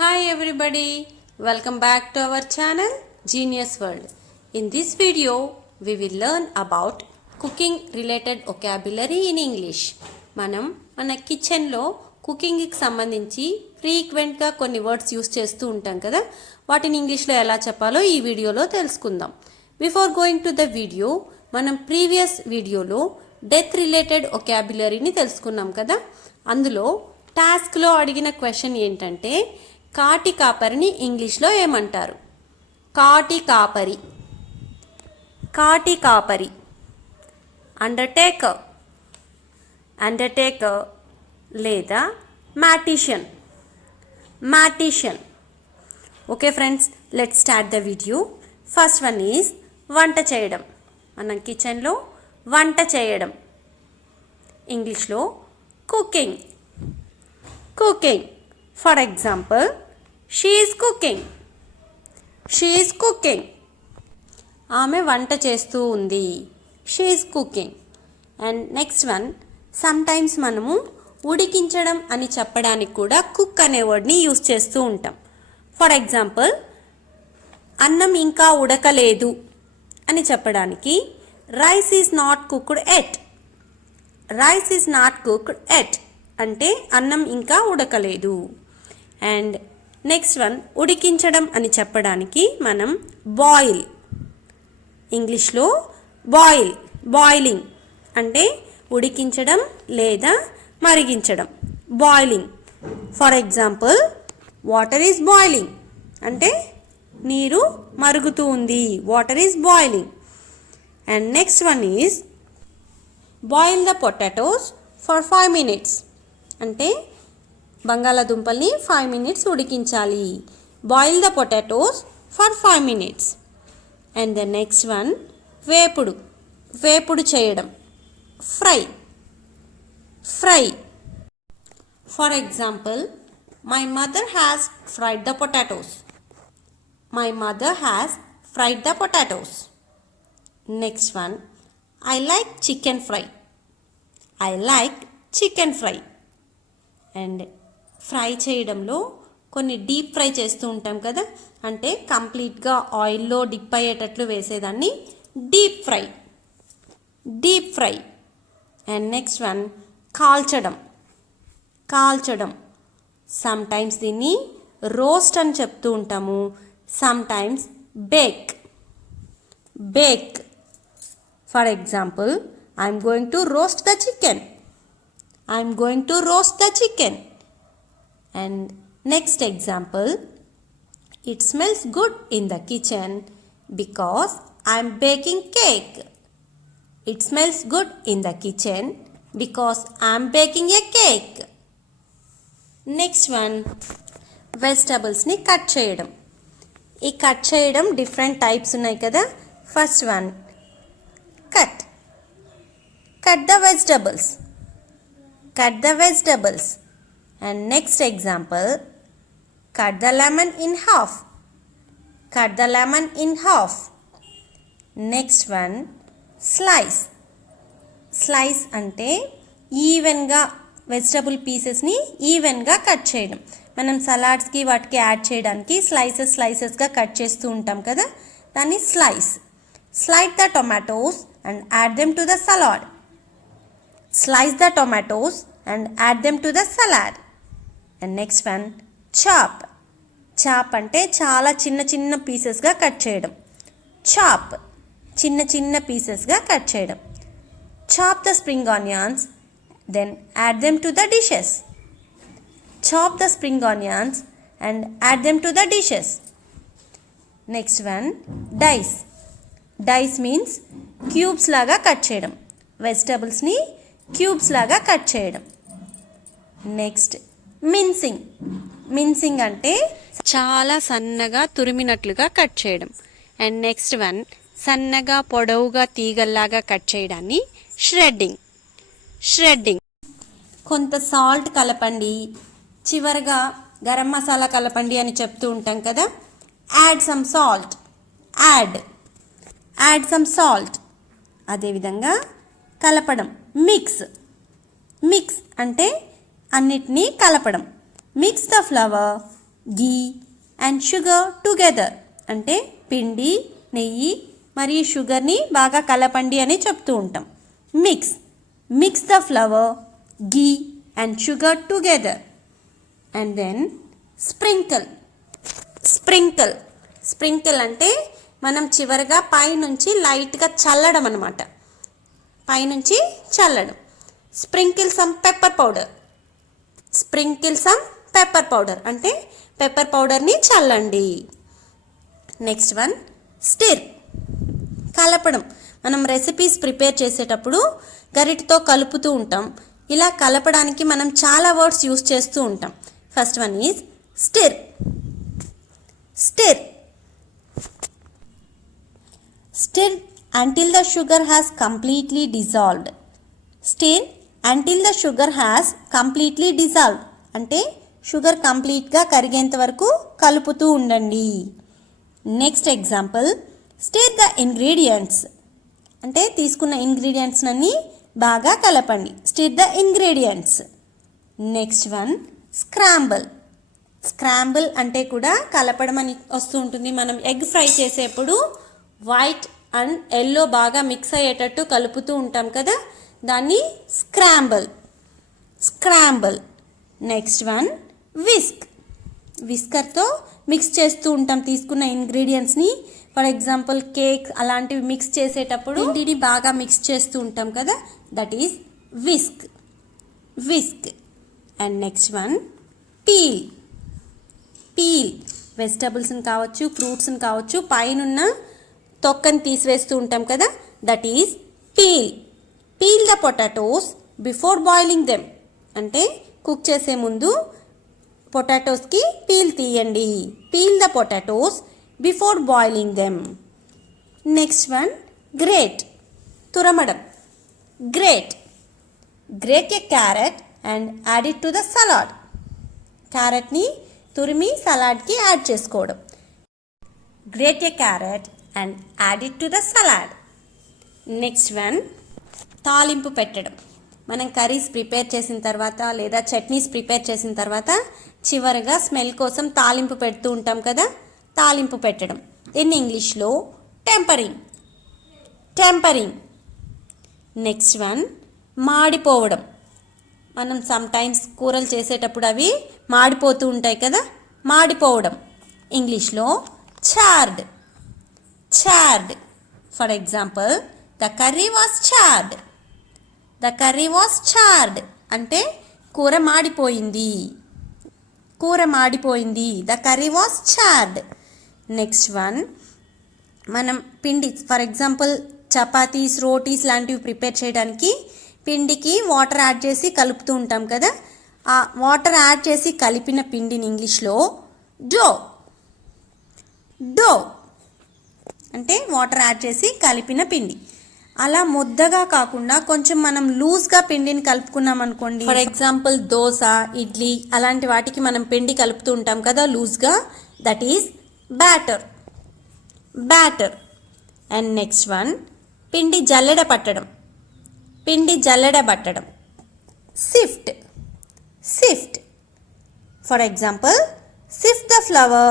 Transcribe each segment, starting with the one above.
Hi everybody, welcome back to our channel Genius World. In this video, we will learn about cooking related vocabulary in English. మన కిచెన్లో కుకింగ్కి సంబంధించి ఫ్రీక్వెంట్గా కొన్ని words use చేస్తూ ఉంటాం కదా, వాటిని ఇంగ్లీష్లో ఎలా చెప్పాలో ఈ వీడియోలో తెలుసుకుందాం. Before going to the video, మనం ప్రీవియస్ వీడియోలో డెత్ రిలేటెడ్ vocabularyని తెలుసుకున్నాం కదా. అందులో టాస్క్లో అడిగిన క్వశ్చన్ ఏంటంటే కాటి కాపరిని ఇంగ్లీష్లో ఏమంటారు? కాటి కాపరి, కాటి కాపరి. అండర్టేకర్, అండర్టేకర్ లేదా magician, magician. Okay friends, let's start the video. First one is వంట చేయడం. మనం కిచెన్లో వంట చేయడం, ఇంగ్లీష్లో cooking, cooking. For example, she is cooking, she is cooking. ఆమె వంట చేస్తూ ఉంది, she is cooking. And next one, sometimes మనము ఉడికించడం అని చెప్పడానికి కూడా కుక్ అనే వర్డ్ని యూస్ చేస్తూ ఉంటాం. ఫర్ ఎగ్జాంపుల్, అన్నం ఇంకా ఉడకలేదు అని చెప్పడానికి rice is not cooked at, rice is not cooked at అంటే అన్నం ఇంకా ఉడకలేదు. అండ్ నెక్స్ట్ వన్, ఉడికించడం అని చెప్పడానికి మనం బాయిల్, ఇంగ్లీష్లో బాయిల్, బాయిలింగ్ అంటే ఉడికించడం లేదా మరిగించడం, boiling. For example, water is boiling అంటే నీరు మరుగుతూ ఉంది, water is boiling. And next one is boil the potatoes for 5 minutes అంటే బంగాళాదుంపల్ని 5 minutes ఉడికించాలి. Boil the potatoes for 5 minutes. And the next one, వేపుడు, వేపుడు చేయడం, fry, fry. For example, my mother has fried the potatoes, my mother has fried the potatoes. Next one, I like chicken fry, I like chicken fry. And fry చేయడంలో కొన్ని deep fry చేస్తూ ఉంటాం కదా, అంటే కంప్లీట్గా ఆయిల్లో డిప్ అయ్యేటట్లు వేసేదాన్ని deep fry, deep fry. And next one, కాల్చడం, కాల్చడం. సమ్టైమ్స్ దీన్ని రోస్ట్ అని చెప్తూ ఉంటాము, sometimes bake, bake. For example, I'm going to roast the chicken, I'm going to roast the chicken. And next example, it smells good in the kitchen because I'm baking cake. It smells good in the kitchen because I'm baking a cake. Next one, vegetables ni cut cheyadam. ఈ cut చేయడం different types ఉన్నాయి కదా. First one, cut, cut the vegetables, cut the vegetables. And next example, cut the lemon in half, cut the lemon in half. Next one, slice, slice అంటే ఈవెన్గా vegetable పీసెస్ని ఈవెన్గా cut చేయడం. మనం సలాడ్స్కి వాటికి యాడ్ చేయడానికి స్లైసెస్ స్లైసెస్గా కట్ చేస్తూ ఉంటాం కదా, దాన్ని slice. Slide the tomatoes and add them to the salad, slice the tomatoes and add them to the salad. And next one, chop, chop అంటే చాలా చిన్న చిన్న పీసెస్గా కట్ చేయడం, చాప్, చిన్న చిన్న పీసెస్గా కట్ చేయడం. Chop the spring onions then add them to the dishes, chop the spring onions and add them to the dishes. Next one, dice, dice means cubes లాగా కట్ చేయడం, వెజిటబుల్స్ని క్యూబ్స్ లాగా cut చేయడం. Next, mincing, mincing అంటే చాలా సన్నగా తురిమినట్లుగా cut చేయడం. And next one, సన్నగా పొడవుగా తీగల్లాగా కట్ చేయడాన్ని ష్రెడ్డింగ్, ష్రెడ్డింగ్. కొంత సాల్ట్ కలపండి, చివరగా గరం మసాలా కలపండి అని చెప్తూ ఉంటాం కదా. Add some salt, add, add some salt. అదేవిధంగా కలపడం, మిక్స్, మిక్స్ అంటే అన్నిటినీ కలపడం. Mix the flour ghee and sugar together. అంటే పిండి, నెయ్యి మరియు షుగర్ని బాగా కలపండి అని చెప్తూ ఉంటాం. Mix the flour, ghee and sugar together. And then sprinkle అంటే మనం చివరిగా పైనుంచి లైట్గా చల్లడం అనమాట. పైనుంచి చల్లడం. స్ప్రింకిల్ సమ్ పెప్పర్ పౌడర్ అంటే పెప్పర్ పౌడర్ని చల్లండి. నెక్స్ట్ వన్ స్టిర్, కలపడం. మనం రెసిపీస్ ప్రిపేర్ చేసేటప్పుడు గరిటతో కలుపుతూ ఉంటాం. ఇలా కలపడానికి మనం చాలా వర్డ్స్ యూస్ చేస్తూ ఉంటాం. First one is stir. Stir until the sugar has completely dissolved. Stir until the sugar has completely dissolved. అంటే షుగర్ కంప్లీట్గా కరిగేంత వరకు కలుపుతూ ఉండండి. Next example, stir the ingredients. అంటే తీసుకున్న ఇంగ్రీడియంట్స్ అన్నీ బాగా కలపండి. Stir the ingredients. Next one scramble అంటే కూడా కలపడం అని వస్తూ ఉంటుంది. మనం ఎగ్ ఫ్రై చేసేప్పుడు వైట్ అండ్ ఎల్లో బాగా మిక్స్ అయ్యేటట్టు కలుపుతూ ఉంటాం కదా, దాన్ని స్క్రాంబుల్. నెక్స్ట్ వన్ విస్కర్తో మిక్స్ చేస్తూ ఉంటాం తీసుకున్న ఇంగ్రీడియంట్స్ని. ఫర్ ఎగ్జాంపుల్ కేక్ అలాంటివి మిక్స్ చేసేటప్పుడు పిండిని బాగా మిక్స్ చేస్తూ ఉంటాం కదా, that is whisk. And next one peel. వెజిటబుల్స్ని కావచ్చు, ఫ్రూట్స్ని కావచ్చు, పైనున్న తొక్కని తీసివేస్తూ ఉంటాం కదా, that is peel the potatoes before boiling them. అంటే కుక్ చేసే ముందు పొటాటోస్కి పీల్ తీయండి. Peel the potatoes before boiling them. Next one grate, తురమడం. Grate a carrot and add it to the salad. క్యారెట్ని తురిమి సలాడ్కి యాడ్ చేసుకోవడం. Grate a carrot and add it to the salad. Next one తాలింపు పెట్టడం. మనం curries prepare చేసిన తర్వాత లేదా చట్నీస్ ప్రిపేర్ చేసిన తర్వాత చివరిగా స్మెల్ కోసం తాలింపు పెడుతూ ఉంటాం కదా, తాలింపు పెట్టడం. ఇన్ ఇంగ్లీష్లో టెంపరింగ్. Next one మాడిపోవడం. మనం సమ్టైమ్స్ కూరలు చేసేటప్పుడు అవి మాడిపోతూ ఉంటాయి కదా, మాడిపోవడం. ఇంగ్లీష్లో chartered. For example, the curry was chartered అంటే కూర మాడిపోయింది. The curry was chartered. Next one, మనం పిండి ఫర్ ఎగ్జాంపుల్ చపాతీస్, రోటీస్ లాంటివి ప్రిపేర్ చేయడానికి పిండికి వాటర్ యాడ్ చేసి కలుపుతూ ఉంటాం కదా, ఆ వాటర్ యాడ్ చేసి కలిపిన పిండిని ఇంగ్లీష్లో డో అంటే వాటర్ యాడ్ చేసి కలిపిన పిండి. అలా ముద్దగా కాకుండా కొంచెం మనం లూజ్గా పిండిని కలుపుకున్నాం అనుకోండి, ఫర్ ఎగ్జాంపుల్ దోశ, ఇడ్లీ అలాంటి వాటికి మనం పిండి కలుపుతూ ఉంటాం కదా లూజ్గా, that is batter. And next one పిండి జల్లెడ పట్టడం. Shift. For example, sift the flour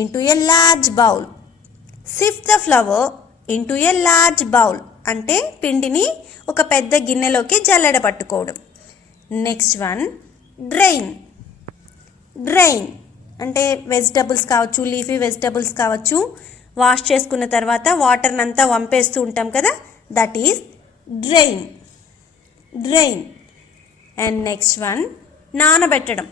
into a large bowl. అంటే పిండిని ఒక పెద్ద గిన్నెలోకి జల్లెడ పట్టుకోవడం. Next one drain. అంటే వెజిటబుల్స్ కావచ్చు, లీఫీ వెజిటబుల్స్ కావచ్చు, వాష్ చేసుకున్న తర్వాత వాటర్ని అంతా వంపేస్తూ ఉంటాం కదా, that is drain. And next one నానబెట్టడం.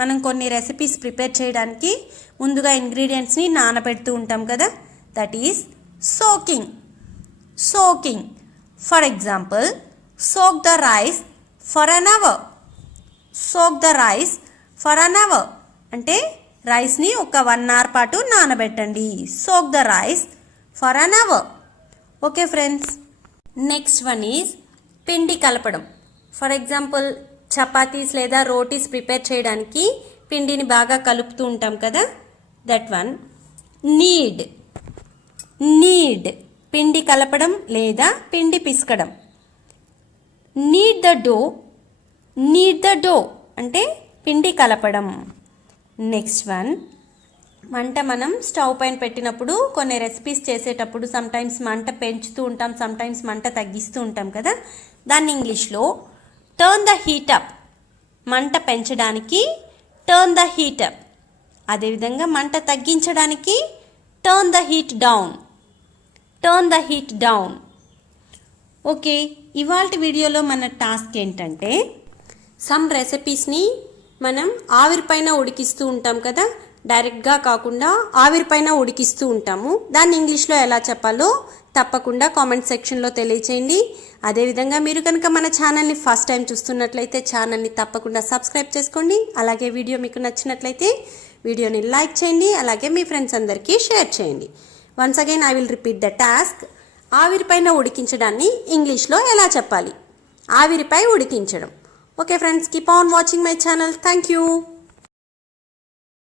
మనం కొన్ని రెసిపీస్ ప్రిపేర్ చేయడానికి ముందుగా ఇంగ్రీడియంట్స్ని నానబెడుతూ ఉంటాం కదా, that is soaking. For example, soak the rice for an hour. అంటే రైస్ని ఒక 1 hour పాటు నానబెట్టండి. soak the rice for an hour. Okay friends. Next one is పిండి కలపడం. ఫర్ ఎగ్జాంపుల్ చపాతీస్ లేదా రోటీస్ ప్రిపేర్ చేయడానికి పిండిని బాగా కలుపుతూ ఉంటాం కదా, దట్ వన్ నీడ్. పిండి కలపడం లేదా పిండి పిసకడం. నీడ్ ద డో అంటే పిండి కలపడం. నెక్స్ట్ వన్, మంట మనం స్టవ్ పైన పెట్టినప్పుడు కొన్ని రెసిపీస్ చేసేటప్పుడు సమ్టైమ్స్ మంట పెంచుతూ ఉంటాం, సమ్టైమ్స్ మంట తగ్గిస్తూ ఉంటాం కదా. దాన్ని ఇంగ్లీష్లో టర్న్ ద హీట్ అప్. మంట పెంచడానికి టర్న్ ద హీట్ అప్. అదేవిధంగా మంట తగ్గించడానికి turn the heat down. Turn the heat down. Okay, ఇవాళ వీడియోలో మన టాస్క్ ఏంటంటే, సమ్ రెసిపీస్ని మనం ఆవిరిపైన ఉడికిస్తూ ఉంటాం కదా, డైరెక్ట్గా కాకుండా ఆవిరిపైన ఉడికిస్తూ ఉంటాము. దాన్ని ఇంగ్లీష్లో ఎలా చెప్పాలో తప్పకుండా కామెంట్ సెక్షన్లో తెలియచేయండి. అదేవిధంగా మీరు కనుక మన ఛానల్ని ఫస్ట్ టైం చూస్తున్నట్లయితే ఛానల్ని తప్పకుండా సబ్స్క్రైబ్ చేసుకోండి. అలాగే వీడియో మీకు నచ్చినట్లయితే వీడియోని లైక్ చేయండి, అలాగే మీ ఫ్రెండ్స్ అందరికీ షేర్ చేయండి. Once again I will repeat the task. ఆవిరిపైన ఉడికించడాన్ని ఇంగ్లీష్లో ఎలా చెప్పాలి? ఆవిరిపై ఉడికించడం. Okay friends, keep on watching my channel. Thank you.